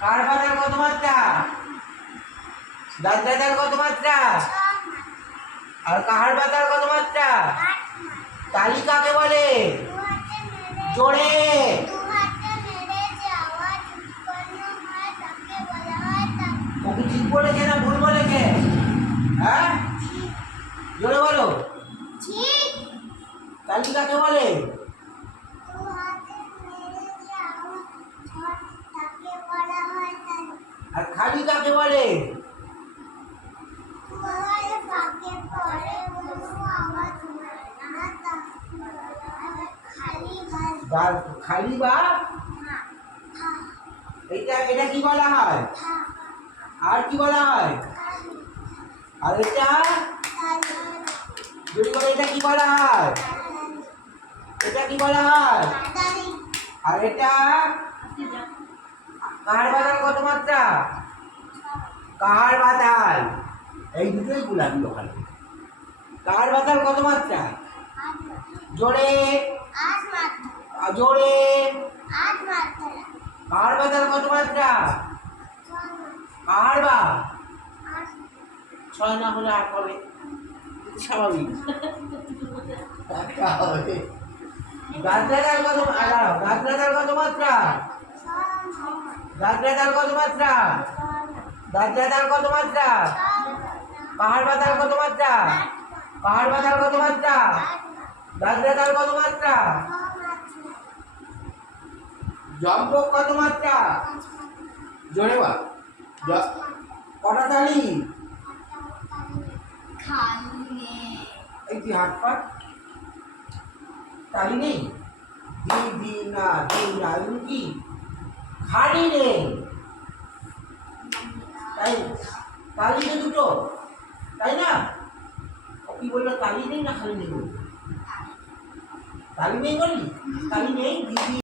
কার পাতার কত মাত্রা? দাঁতদাদার কত মাত্রা? আর কাহার পাতার কত মাত্রা? তালি কাকে বলে। জোরে। ওকে ঠিক বলেছে না ভুল বলেছে? হ্যাঁ? জোরে বলো। তালি কাকে বলে। আর খালি কাকে বলে? খালি বা? এটা এটা কি বলা হয়? আর কি বলা হয়? আর এটা? যদি বলে এটা কি বলা হয়? এটা কি বলা হয়? আর এটা? কাহার বাতাল কত মাত্রা কাহার বাতাল এই দুটোই গুলাবি ওখানে। কাহার বাতাল কত মাত্রা জোরে। জোরে। কাহার বাতাল কত মাত্রা কাহার বা ছয় না হলে আট হবে স্বাভাবিক। গাছলাদার কত গাছলাদার কত মাত্রা গাছলাদার কত মাত্রা? গাছলাদার কত মাত্রা? পাহাড় পাতার কত মাত্রা? পাহাড় পাতার কত মাত্রা? গাছলাদার কত মাত্রা? জম্পক কত মাত্রা? জোরে বা কটা তালি এই কি হাত পা? তালি নেই? দি দি, না দি, না কি? খালি নেই। তাই তালি নেই দুটো, তাই না? কি বলল, তালি নেই না খালি নেই? তালি নেই বললি? তালি নেই